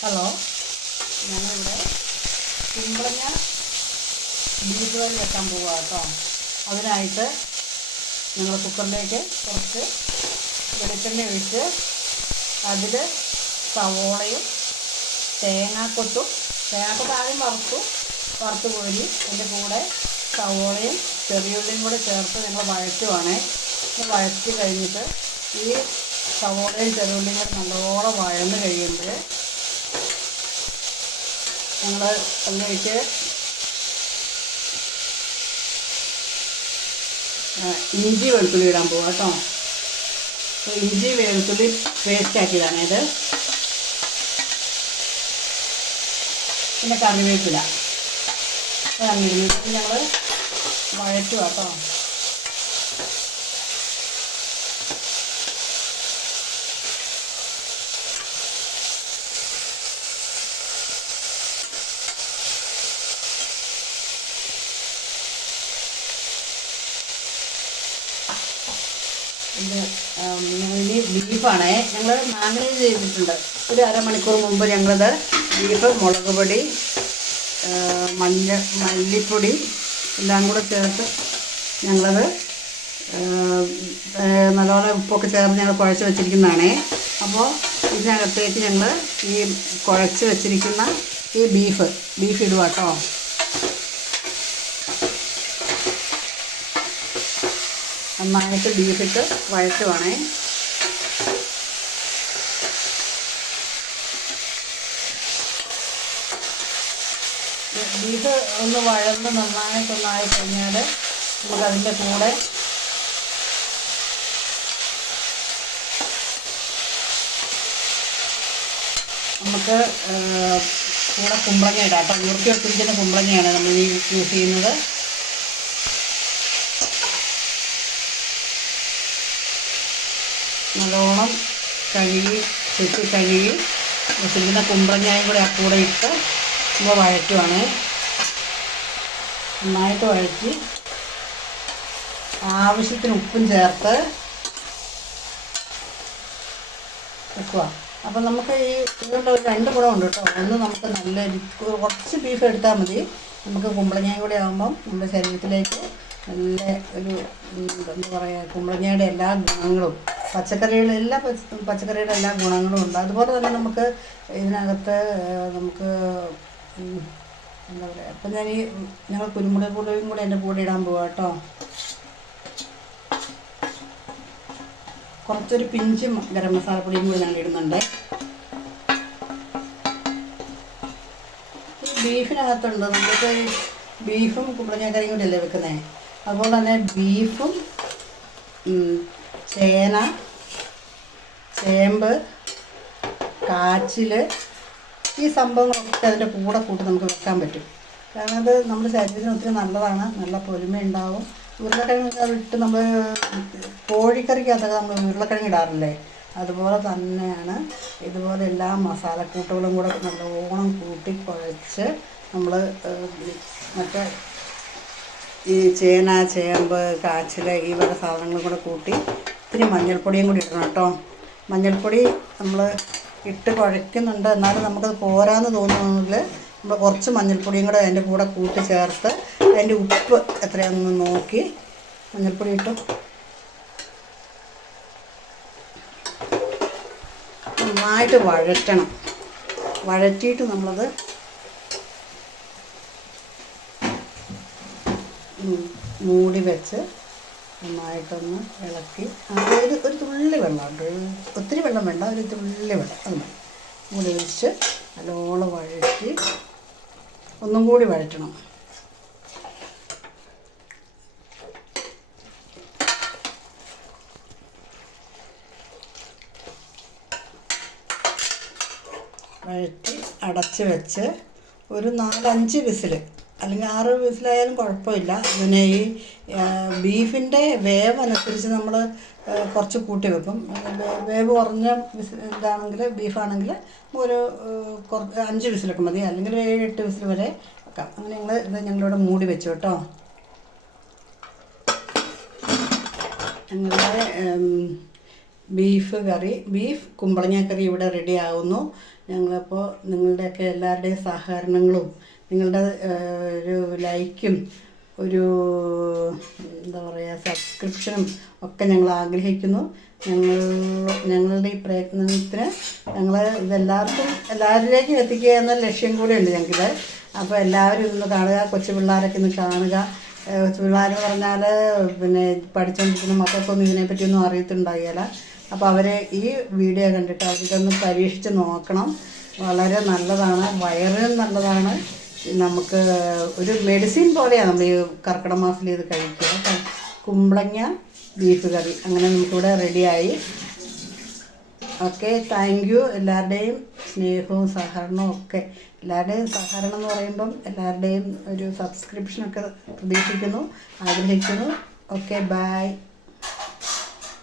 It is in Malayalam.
ഹലോ, ഞാനിവിടെ കുമ്പളങ്ങ ബീഫ് കറി വെക്കാൻ പോവുക കേട്ടോ. അതിനായിട്ട് ഞങ്ങൾ കുക്കറിലേക്ക് കുറച്ച് വെളിച്ചെണ്ണ ഒഴിച്ച് അതിൽ സവോളയും തേങ്ങാക്കൊത്ത് ആദ്യം വറുത്ത് കോരി അതിൻ്റെ കൂടെ സവോളയും ചെറിയുള്ളിയും കൂടെ ചേർത്ത് ഞങ്ങൾ വഴറ്റുവാണേ. വഴറ്റി കഴിഞ്ഞിട്ട് ഈ സവോളയും ചെറിയുള്ളിയും കൂടെ നല്ലോണം വഴന്ന് കഴിയുമ്പോൾ ഞങ്ങൾ അതിലേക്ക് ഇഞ്ചി വെളുത്തുള്ളി ഇടാൻ പോവാം കേട്ടോ. ഇഞ്ചി വെളുത്തുള്ളി പേസ്റ്റ് ആക്കിയതാണ് ഇത്. പിന്നെ കറിവേപ്പില ഇറങ്ങിയിരുന്നിട്ട് ഞങ്ങൾ വഴറ്റുക കേട്ടോ. ഇനി ബീഫാണേ. ഞങ്ങൾ മാഗ്നേറ്റ് ചെയ്തിട്ടുണ്ട്. ഒരു അരമണിക്കൂർ മുമ്പ് ഞങ്ങളത് ബീഫ് മുളക് പൊടി മല്ലിപ്പൊടി എല്ലാം കൂടെ ചേർത്ത് ഞങ്ങളത് നല്ലപോലെ ഉപ്പൊക്കെ ചേർത്ത് ഞങ്ങൾ കുഴച്ച് വെച്ചിരിക്കുന്നതാണേ. അപ്പോൾ ഇതിനകത്തേക്ക് ഞങ്ങൾ ഈ കുഴച്ച് വെച്ചിരിക്കുന്ന ഈ ബീഫ് ഇടുക കേട്ടോ. നന്നായിട്ട് ബീഫിട്ട് വഴറ്റുവാണേ. ബീഫ് ഒന്ന് വഴന്ന് നന്നായി കഴിഞ്ഞാൽ നമുക്കതിൻ്റെ കൂടെ കുമ്പളങ്ങ ഇടാം കേട്ടോ. നുറുക്കി വെച്ചിരിക്കുന്ന കുമ്പളങ്ങയാണ് നമ്മൾ ഈ യൂസ് ചെയ്യുന്നത്. നല്ലോണം ചുറ്റി കഴുകി വെച്ചിരിക്കുന്ന കുമ്പളങ്ങയും കൂടെ ആ കൂടെ ഇട്ട് നമ്മൾ വഴറ്റുവാണ്. നന്നായിട്ട് വഴറ്റി ആവശ്യത്തിന് ഉപ്പും ചേർത്ത് വെക്കുക. അപ്പം നമുക്ക് ഈ ഇതുകൊണ്ട് ഒരു രണ്ട് ഗുണമുണ്ട് കേട്ടോ. ഒന്ന്, നമുക്ക് നല്ല കുറച്ച് ബീഫ് എടുത്താൽ മതി. നമുക്ക് കുമ്പളങ്ങയും കൂടെ ആകുമ്പം നമ്മുടെ ശരീരത്തിലേക്ക് നല്ല ഒരു എന്താ പറയുക, കുമ്പളങ്ങയുടെ എല്ലാ ഗുണങ്ങളും പച്ചക്കറിയുടെ എല്ലാ ഗുണങ്ങളും ഉണ്ട്. അതുപോലെ തന്നെ നമുക്ക് ഇതിനകത്ത് നമുക്ക് എന്താ പറയുക, അപ്പം ഞങ്ങൾ കുരുമുളക് പൊടിയും കൂടെ എൻ്റെ കൂടെ ഇടാൻ പോവാം കേട്ടോ. കുറച്ചൊരു പിഞ്ചും ഗരം മസാലപ്പൊടിയും കൂടി ഞങ്ങൾ ഇടുന്നുണ്ട്. ബീഫിനകത്തുണ്ട് നമുക്ക് ബീഫും കുമ്പളങ്ങ കറിയും കൂടി അല്ലേ വെക്കുന്നത്. അതുപോലെ തന്നെ ബീഫും ചേന, ചേമ്പ്, കാച്ചിൽ, ഈ സംഭവങ്ങളൊക്കെ അതിൻ്റെ കൂടെ കൂട്ടി നമുക്ക് വെക്കാൻ പറ്റും. കാരണം അത് നമ്മുടെ ശരീരത്തിന് ഒത്തിരി നല്ലതാണ്. നല്ല പൊലിമയുണ്ടാവും. ഉരുളക്കിഴങ്ങ് ഇട്ട് നമ്മൾ കോഴിക്കറിക്കകത്തൊക്കെ നമ്മൾ ഉരുളക്കിഴങ്ങ് ഇടാറില്ലേ, അതുപോലെ തന്നെയാണ് ഇതുപോലെ എല്ലാ മസാലക്കൂട്ടുകളും കൂടെ നല്ലോണം കൂട്ടി കുഴച്ച് നമ്മൾ മറ്റേ ഈ ചേന, ചേമ്പ്, കാച്ചിൽ ഈ വക സാധനങ്ങളും കൂടെ കൂട്ടി ഇത്തിരി മഞ്ഞൾപ്പൊടിയും കൂടി ഇടണം കേട്ടോ. മഞ്ഞൾപ്പൊടി നമ്മൾ ഇട്ട് കുഴയ്ക്കുന്നുണ്ട്, എന്നാലും നമുക്കത് പോരാന്ന് തോന്നുമെങ്കിൽ നമ്മൾ കുറച്ച് മഞ്ഞൾപ്പൊടിയും കൂടെ അതിൻ്റെ കൂടെ കൂട്ടി ചേർത്ത് അതിൻ്റെ ഉപ്പ് എത്രയാണെന്ന് നോക്കി മഞ്ഞൾപ്പൊടി ഇട്ടു നന്നായിട്ട് വഴറ്റണം. വഴറ്റിയിട്ട് നമ്മളത് മൂടി വെച്ച് നന്നായിട്ടൊന്ന് ഇളക്കി ഒരു തുള്ളി വെള്ളം, ഒത്തിരി വെള്ളം വേണ്ട, ഒരു തുള്ളി വെള്ളം അത് മതി. മൂടി വെച്ച് നല്ലോണം വഴറ്റി ഒന്നും കൂടി വഴറ്റണം. വഴറ്റി അടച്ച് വെച്ച് ഒരു 4-5 വിസിൽ അല്ലെങ്കിൽ 6 വിസിലായാലും കുഴപ്പമില്ല. പിന്നെ ഈ ബീഫിൻ്റെ വേവ് അനുസരിച്ച് നമ്മൾ കുറച്ച് കൂട്ടി വെക്കും. വേവ് കുറഞ്ഞ ഇതാണെങ്കിൽ ബീഫാണെങ്കിൽ ഒരു 5 വിസിലൊക്കെ മതി, അല്ലെങ്കിൽ 7-8 വിസിൽ വരെ വെക്കാം. അങ്ങനെ ഞങ്ങളിവിടെ മൂടി വെച്ചു കേട്ടോ. ഞങ്ങളുടെ ബീഫ് കറി, ബീഫ് കുമ്പളങ്ങ കറി ഇവിടെ റെഡി ആവുന്നു. ഞങ്ങളപ്പോൾ നിങ്ങളുടെയൊക്കെ എല്ലാവരുടെയും സഹകരണങ്ങളും നിങ്ങളുടെ ഒരു ലൈക്കും ഒരു എന്താ പറയുക സബ്സ്ക്രിപ്ഷനും ഒക്കെ ഞങ്ങൾ ആഗ്രഹിക്കുന്നു. ഞങ്ങളുടെ ഈ പ്രയത്നത്തിന് ഞങ്ങൾ ഇതെല്ലാവർക്കും എല്ലാവരിലേക്കും എത്തിക്കുക എന്ന ലക്ഷ്യം കൂടെയുണ്ട് ഞങ്ങൾക്ക്. അപ്പോൾ എല്ലാവരും ഇതൊന്ന് കാണുക, കൊച്ചു പിള്ളേരൊക്കെ ഇന്ന് കാണുക. കൊച്ചു പിള്ളേരെന്ന് പറഞ്ഞാൽ പിന്നെ പഠിച്ചുകൊണ്ടിരിക്കുന്ന മക്കൾക്കൊന്നും ഇതിനെപ്പറ്റിയൊന്നും അറിയത്തുണ്ടാകില്ല. അപ്പോൾ അവരെ ഈ വീഡിയോ കണ്ടിട്ട് അവർക്കൊന്ന് പരീക്ഷിച്ച് നോക്കണം. വളരെ നല്ലതാണ്, വയറിനും നല്ലതാണ്. നമുക്ക് ഒരു മെഡിസിൻ പോലെയാണ് നമ്മൾ ഈ കർക്കിടക മാസത്തിൽ ഇത് കഴിക്കുക. കുമ്പളങ്ങ ബീഫ് കറി അങ്ങനെ നമുക്കിവിടെ റെഡിയായി. Okay, thank you. എല്ലാവരുടെയും സ്നേഹവും സഹകരണവും ഒക്കെ, എല്ലാവരുടെയും സഹകരണം എന്ന് പറയുമ്പം എല്ലാവരുടെയും ഒരു സബ്സ്ക്രിപ്ഷനൊക്കെ പ്രതീക്ഷിക്കുന്നു, ആഗ്രഹിക്കുന്നു. Okay, by.